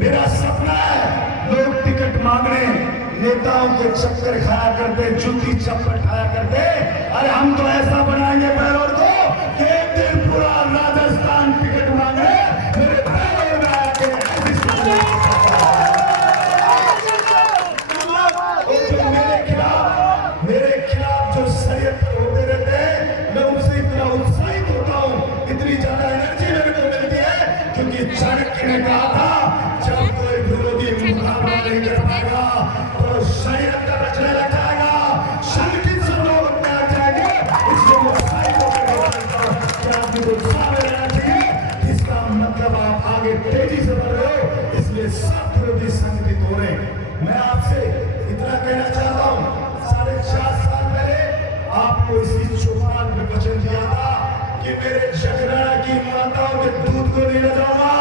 मेरा सपना है लोग टिकट मांगने नेताओं के चक्कर खाया करते, जूती चप्पल खाया करते। अरे हम तो ऐसा बनाएंगे बैलोर को कि एक दिन पूरा राजस्थान टिकट मांगे मेरे बैलोर में आके। मेरे खिलाफ जो षड्यंत्र होते रहते हैं, मैं उनसे इतना उत्साहित होता हूँ, इतनी ज्यादा एनर्जी मेरे को मिलती है, क्योंकि चाणक्य ने कहा था जब कोई विरोधी मुकाबला नहीं कर पाएगा तो षड्यंत्र रचने लग जाएगा, संगठित सब लोग अपने आ जाएंगे। इसलिए मैं उत्साहित होकर क्या आपको उत्साह में रहना चाहिए, इसका मतलब आप आगे तेजी से बढ़ रहे हो, इसलिए सब विरोधी संगठित हो रहे हैं। मैं आपसे इतना कहना चाहता हूँ, 4.5 साल पहले आपको इसी चौपाल में वचन दिया था कि मेरे जगराना की माताओं के दूध को नहीं ले जाऊंगा,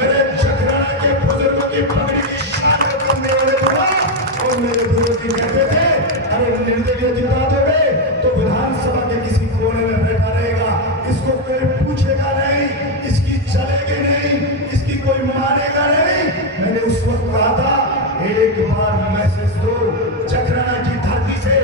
मेरे जगराना के बुजुर्गों की पगड़ी की शान को कम नहीं होने दूंगा। और मेरे विरोधी कहते थे अरे निर्दलीय जिता दोगे तो विधानसभा के किसी कोने में बैठा रहेगा, इसको कोई पूछेगा नहीं, इसकी चलेगी नहीं, इसकी कोई मानेगा नहीं। मैंने उस वक्त कहा था एक बार मैसेज दो जगराना की धरती से,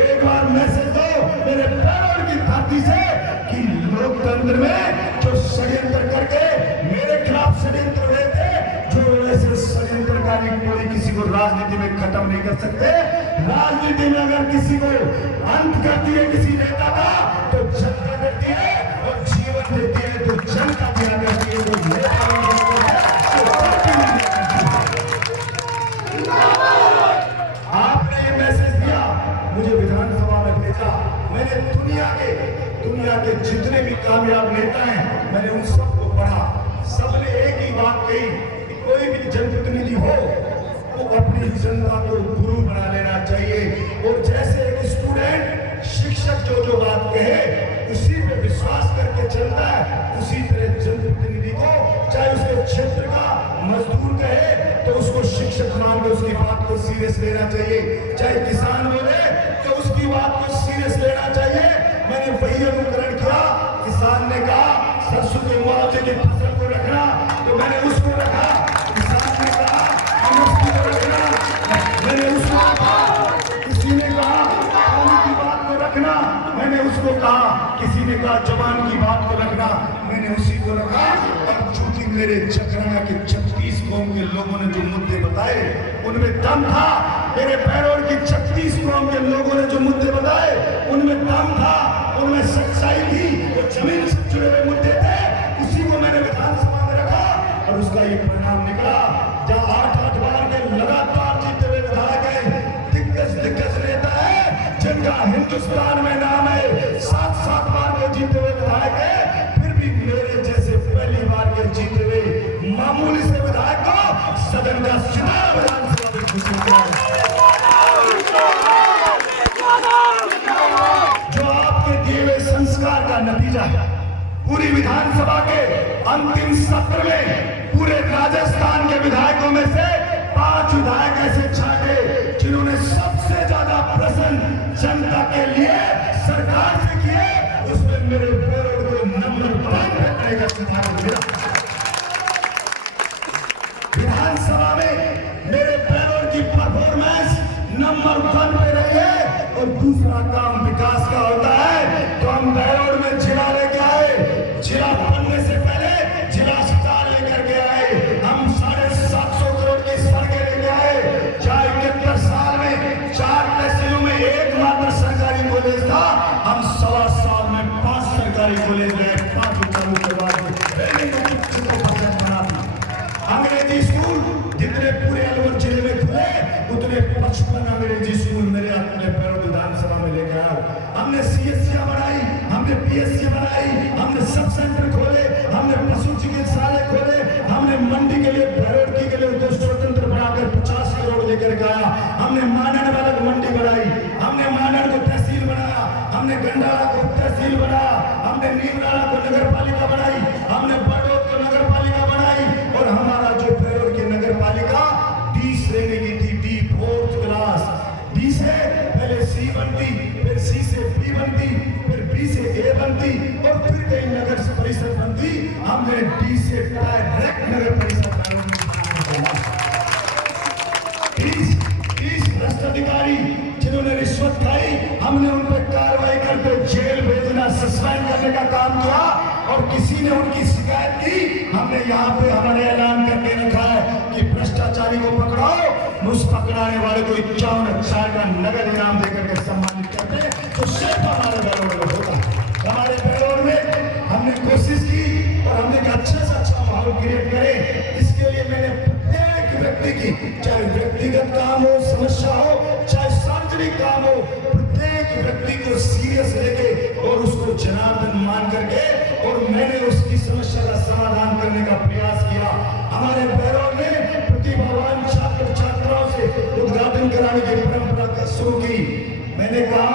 एक बार मैसेज दो मेरे बैलोर की धरती से कि लोकतंत्र में जो षड्यंत्र करके मेरे खिलाफ षड्यंत्र हुए थे, जो ऐसे षड्यंत्रकारी कोई किसी को राजनीति में खत्म नहीं कर सकते। राजनीति में अगर किसी को अंत करती है किसी नेता का तो जनता करती है, और जीवन देती है तो जनता दिया करती है, तो नेता आपने ये मैसेज दिया, मुझे विधानसभा में भेजा, मैंने दुनिया के जितने भी कामयाब नेता हैं मैंने उन सबको पढ़ा। सबने एक ही बात कही कि कोई भी जनप्रतिनिधि हो वो अपनी जनता को गुरु बना लेना चाहिए, और जैसे एक स्टूडेंट शिक्षक जो बात कहे उसी पे विश्वास करके चलता है, उसी तरह जनप्रतिनिधि को चाहे उसके क्षेत्र का मजदूर कहे तो उसको शिक्षक मान के उसकी बात को सीरियस लेना चाहिए, चाहे किसान बोले तो उसकी बात को सीरियस लेना चाहिए। मैंने वही अनुकरण किया, किसान ने कहा सरसों के मुआवजे की फसल को रखना तो मैंने उसको रखा, किसान ने कहा एमएसपी को रखना मैंने उसको रखा, किसी ने कहा पानी की बात को रखना मैंने उसको कहा, किसी ने कहा जवान की बात को रखना मैंने उसी को रखा। अब चूंकि मेरे जगराना के 36 कौम के लोगों ने जो मुद्दे बताए उनमें दम था, मेरे बैलोर की 36 कौम के लोगों ने जो मुद्दे बताए उनमें दम था, उनमें सच्चाई थी, वो जमीन से जुड़े हुए मुद्दे थे, उसी को मैंने विधानसभा में रखा और उसका ये परिणाम निकला। जहां 8 बार के लगातार जीते हुए विधायक हैं, दिग्गज नेता है जिनका हिंदुस्तान में नाम है, 7 बार के जीते हुए विधायक है, फिर भी मेरे जैसे पहली बार के जीते हुए मामूली से विधायक को सदन का सितारा विधानसभा में घोषित किया। जो आपके दिए हुए संस्कार का नतीजा है, पूरी विधानसभा के अंतिम सत्र में पूरे राजस्थान के विधायकों में से 5 विधायक ऐसे छाटे जिन्होंने सबसे ज्यादा प्रश्न जनता के लिए सरकार से किए, उसमें मेरे बैलोर को नंबर 1 रखने का सिद्धांत मिला। विधानसभा में मेरे बैलोर की परफॉर्मेंस नंबर 1 पे रही है। और दूसरा काम विकास का होता है तो हम बैलोर में जिला लेके आए, जिला बनने से पहले जिला अस्पताल लेकर के आए, हम 750 करोड़ की सड़कें लेके आए, चाहे 71 साल में 4 तहसीलों में एकमात्र सरकारी कॉलेज था, हम 1.25 साल में 5 सरकारी कॉलेज गए, 5 चालू करवा अंग्रेजी स्कूल जितने पूरे अलवर जिले में खुले उतने 55 अंग्रेजी स्कूल मेरे अपने बैलोर विधानसभा में लेकर आया। हमने सीएससी बनाई, हमने पीएससी बनाई, हमने सब सेंटर खोले, हमने पशु चिकित्सालय खोले, हमने मंडी के लिए बैलोर के लिए उद्योग स्वतंत्र बनाकर 50 करोड़ लेकर गया, हमने मानन वाला मंडी बनाई, हमने मानन को तहसील बनाया, हमने गंडारा को तहसील बनाया, हमने नीमराला को नगर पालिका बनाई, हमने बड़ौद को नगर पालिका बनाई, और हमारा जो बैलोर की नगर पालिका डी श्रेणी की थी, डी 4th क्लास, डी से पहले सी बनती, फिर सी से बी बनती, फिर बी से ए बनती, और फिर कई नगर परिषद बनती, हमने डी से डायरेक्ट नगर परिषद 30 भ्रष्ट अधिकारी जिन्होंने रिश्वत खाई, हमने उन पर कार्रवाई करके जेल भेजना, सस्पेंड करने का काम किया। और किसी ने उनकी शिकायत की, हमने यहाँ पे हमारे ऐलान करके रखा है कि भ्रष्टाचारी को पकड़ाओ, उस पकड़ाने वाले को 51,000 का नगद इनाम देकर के सम्मानित करते। तो सिर्फ हमारे बैरोड में होता है। हमारे बैरोड में हमने कोशिश की और हमने एक अच्छा से अच्छा माहौल क्रिएट करे। इसके लिए मैंने प्रत्येक व्यक्ति की, चाहे व्यक्तिगत काम हो, समस्या हो, चाहे सार्वजनिक काम हो, प्रत्येक व्यक्ति को सीरियस लेके और उसको जनार्दन मान करके और मैंने उसकी समस्या का समाधान करने का प्रयास किया। हमारे बैरोड ने प्रतिभावान छात्र छात्राओं से उद्घाटन कराने की परंपरा शुरू की। मैंने कहा,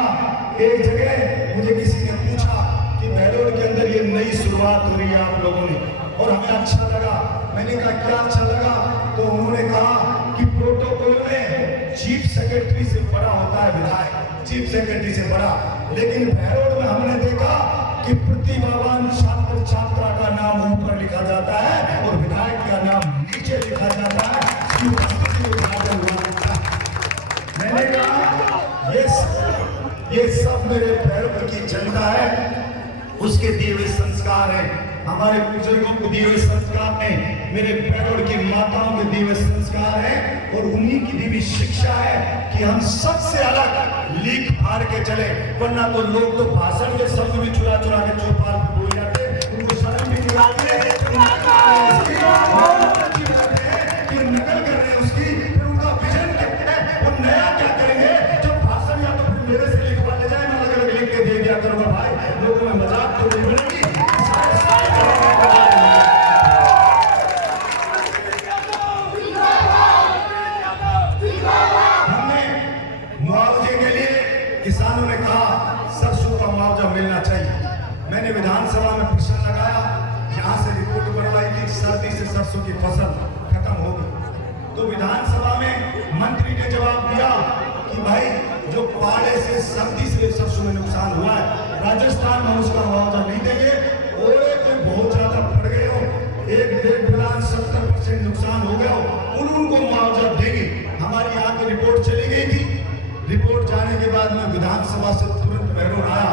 एक जगह मुझे किसी ने पूछा कि बैरोड के अंदर ये नई शुरुआत हो रही है आप लोगों ने, और हमें अच्छा लगा। मैंने कहा क्या अच्छा लगा? तो उन्होंने कहा कि प्रोटोकॉल में चीफ सेक्रेटरी से बड़ा होता है विधायक, चीफ सेक्रेटरी से बड़ा, लेकिन बैरोड में हमने देखा कि प्रतिभावान छात्र छात्रा का नाम ऊपर लिखा जाता है और विधायक का नाम नीचे लिखा जाता है। मैंने कहा ये सब मेरे बैरोड की जनता है, उसके दिए हुए संस्कार है, हमारे बुजुर्गों को दिए हुए संस्कार है, मेरे बैरोड की माताओं के दिए हुए संस्कार है, और उन्हीं की दी हुई शिक्षा है कि हम सबसे अलग लीक फाड़ के चले। वरना तो लोग तो भाषण के शब्द भी चुरा चुरा के चौपाल पे बोल जाते, उनको शर्म भी नहीं आती है कि नकल कर रहे हैं उसकी। फिर उनका विजन क्या है, वो नया क्या करेंगे? जब भाषण या तो फिर मेरे से लिखवा ले जाए, मैं अलग अलग लिख के दे दिया करूंगा। भाई लोगों में मजाक तो नहीं बनेगी। किसानों ने कहा सरसों का मुआवजा मिलना चाहिए। मैंने विधानसभा में प्रश्न लगाया, यहाँ से रिपोर्ट बनवाई थी सर्दी से सरसों की फसल खत्म हो गई। तो विधानसभा में मंत्री ने जवाब दिया कि भाई जो पाले से सर्दी से सरसों में नुकसान हुआ है, राजस्थान में उसका मुआवजा नहीं देंगे। ओले तो बहुत ज्यादा पड़ गए हो, 1-1.5 बिलान 70% नुकसान हो गया हो, उनको मुआवजा देंगे। हमारी यहाँ की रिपोर्ट चली गई थी। रिपोर्ट जाने के बाद मैं विधानसभा से तुरंत बैरोड आया,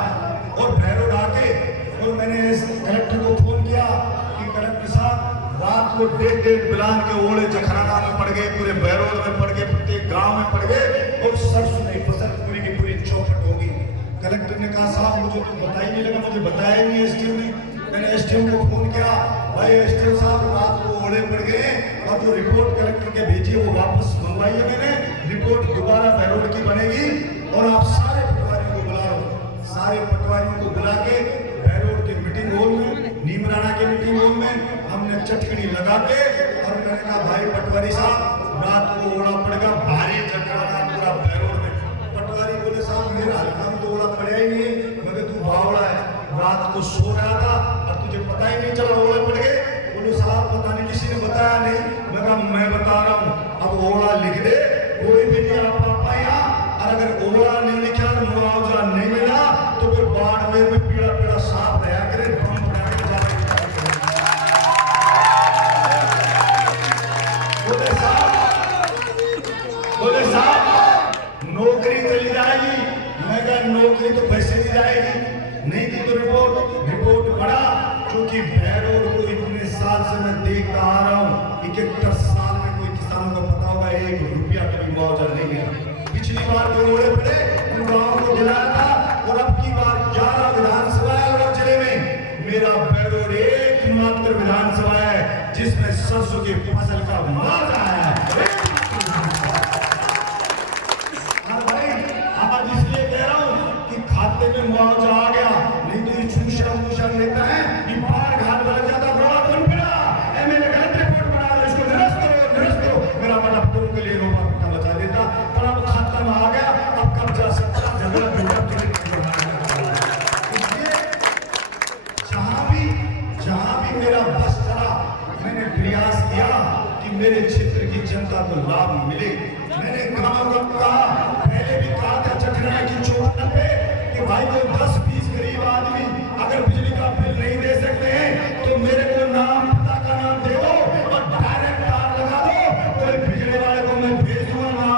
और बैरोड आके और मैंने कलेक्टर को फोन किया कि कलेक्टर साहब रात को 1.5 बिलान के ओले जखराना में पड़ गए, पूरे बैरोड में पड़ गए, प्रत्येक गांव में पड़ गए, और सरसों की फसल पूरी की पूरी चौपट होगी। कलेक्टर ने कहा साहब मुझे तो पता ही नहीं लगा, मुझे बताया ही नहीं एसडीएम ने। मैंने एसडीएम को फोन किया, भाई एसडीएम साहब रात को ओले पड़ गए और जो रिपोर्ट कलेक्टर के भेजी वो वापस मंगवाई है मैंने, रिपोर्ट दोबारा बैरोड की बनेगी और आप सारे पटवारियों को बुला लो। सारे पटवारियों को बुला के बैरोड के मीटिंग हॉल में, नीमराना के मीटिंग हॉल में हमने चटकनी लगा के, और मैंने कहा भाई पटवारी साहब रात को ओला पड़ेगा, भारी चटकाना पूरा बैरोड में। पटवारी बोले साहब मेरा हल्का में तो ओला पड़ा ही नहीं, मगर तू बावड़ा है, रात को सो रहा था और तुझे पता ही नहीं चला ओले पड़ गए। बोले साहब पता नहीं किसी ने बताया नहीं। मैं बता रहा हूँ, अब ओला लिख दे, कोई भी नहीं आ पापा यहाँ, और अगर ओला नहीं लिखा तो मुआवजा नहीं मिला तो फिर बाड़मेर में पीड़ा पीड़ा सांप रहा करे, बम बना के बोले साहब नौकरी चली जाएगी। मैं कहा नौकरी तो पैसे नहीं जाएगी, नहीं दी तो रिपोर्ट पड़ा, क्योंकि बैरोड को इतने साल से मैं देखता आ रहा हूँ, 71 साल में कोई किसानों को पता होगा 1 रुपया कभी मुआवजा नहीं मिला। पिछली बार जो ओले पड़े उन गाँव को दिलाया था, और अब की बार 11 विधानसभा है और जिले में मेरा बैरोड एकमात्र विधानसभा है जिसमें सरसों की फसल का मुआवजा है। आज इसलिए कह रहा हूँ कि खाते में मुआवजा आ गया, नहीं तो ये चूषा लेता है, ये बाढ़ घाट बन जाता, बड़ा बन पड़ा। एमएलए गलत रिपोर्ट बना दे, इसको निरस्त करो, मेरा बड़ा पुत्र के लिए रोमा पिटा बचा देता, पर अब खाता में आ गया, अब कब जा सकता झगड़ा झगड़ा के इसलिए जहां भी मेरा बस चला, मैंने प्रयास किया कि मेरे क्षेत्र की जनता को लाभ मिले। मैंने गांव को कहा, पहले भी कहा था चटना की चौखट पे कि भाई को 10-20 गरीब आदमी अगर बिजली का बिल नहीं दे सकते हैं तो मेरे को नाम पता का नाम दे दो और डायरेक्ट तार लगा दो, कोई बिजली वाले को मैं भेज दूंगा।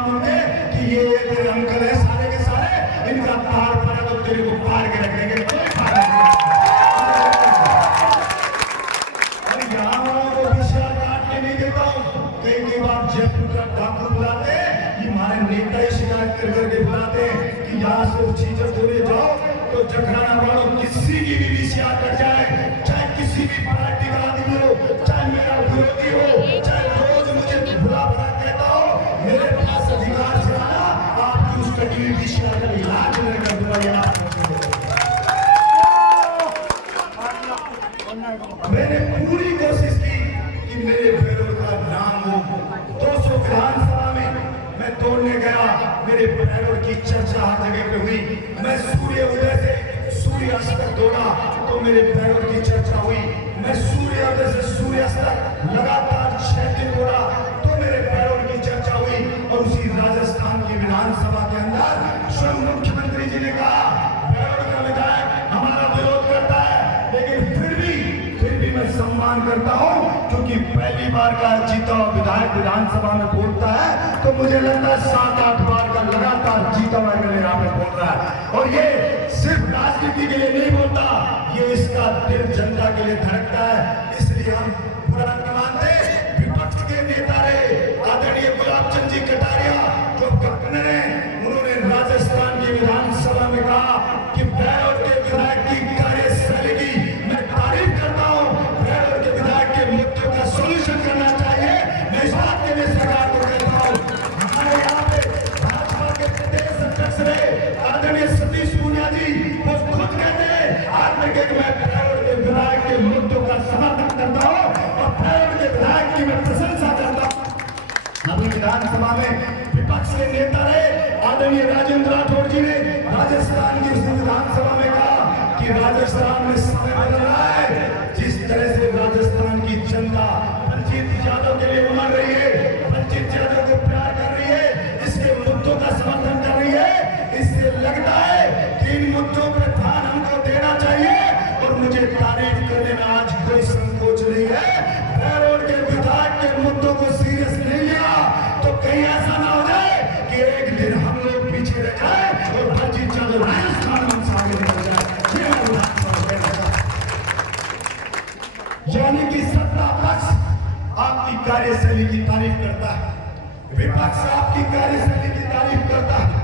क्या डाकू बुलाते हैं, ये हमारे नेता ही शिकायत कर करके बुलाते हैं कि यहाँ से चीजें धोने जाओ तो जखराना वालों किसी की भी वीसीआर कट जाए, चाहे किसी भी पार्टी का आदमी हो, चाहे मेरा विरोधी हो, चाहे रोज मुझे बुरा भला कहता हो, मेरे पास अधिकार से आना, आपकी उस कटी हुई वीसीआर का इलाज नहीं कर दूंगा। मैंने पूरी कोशिश की कि मेरे पैरों का नाम हो। 200 विधानसभा में मैं दौड़ने गया, मेरे पैरों की चर्चा हर जगह पे हुई। मैं सूर्य उदय से सूर्यास्त तक दौड़ा तो मेरे पैरों की चर्चा हुई। मैं सूर्योदय से सूर्यास्त तक लगातार 6 दिन दौड़ा तो मेरे पैरों की चर्चा हुई। और उसी राजस्थान की विधानसभा के अंदर स्वयं मुख्यमंत्री जी ने कहा पैरों का विधायक हमारा विरोध करता है, लेकिन फिर भी मैं सम्मान करता हूं, क्योंकि पहली बार का जीता हुआ विधायक विधानसभा में बोलता है तो मुझे लगता है 7-8 बार का लगातार जीता हुआ मेरे यहाँ पे बोल रहा है। और ये सिर्फ राजनीति के लिए नहीं बोलता, ये इसका दिल जनता के लिए धड़कता है। इसलिए हम बुरा नहीं मानते। विपक्ष के नेता रहे आदरणीय गुलाब चंद जी कटारिया जो गवर्नर है, उन्होंने राजस्थान की विधानसभा में कहा कि बैरोड के विधायक की कार्यशैली की मैं तारीफ करता हूं, बैरोड के विधायक के मुद्दों का सॉल्यूशन करना चाहिए। मैं इस बात के लिए सरकार को कहता हूं, हमारे यहाँ पे भाजपा के प्रदेश अध्यक्ष रहे आदरणीय सतीश पूनिया जी वो खुद कहते हैं आज मैं बैरोड के विधायक के मुद्दों का समर्थन करता हूं और बैरोड के विधायक की मैं प्रशंसा करता हूं। अभी विधानसभा में विपक्ष के नेता रहे आदरणीय राजेंद्र राठौड़ जी ने राजस्थान की विधानसभा में कहा कि राजस्थान में समय बदल रहा है। जिस तरह से राजस्थान की जनता बलजीत यादव के लिए उमड़ रही है, बलजीत यादव को प्यार कर रही है, इसके मुद्दों का समर्थन कर रही है, इससे लगता है कि इन मुद्दों पर ध्यान हमको देना चाहिए। और मुझे तारीफ करने में आज कोई संकोच नहीं है। बैरोड के विधायक के मुद्दों को सीरियस नहीं लिया तो कहीं ऐसा ना हो जाए कि एक दिन हम लोग पीछे रह जाए और बलजीत यादव राजस्थान में आगे निकल जाए। यानी कि सत्ता पक्ष आपकी कार्यशैली की तारीफ करता है, विपक्ष आपकी कार्यशैली की तारीफ करता है।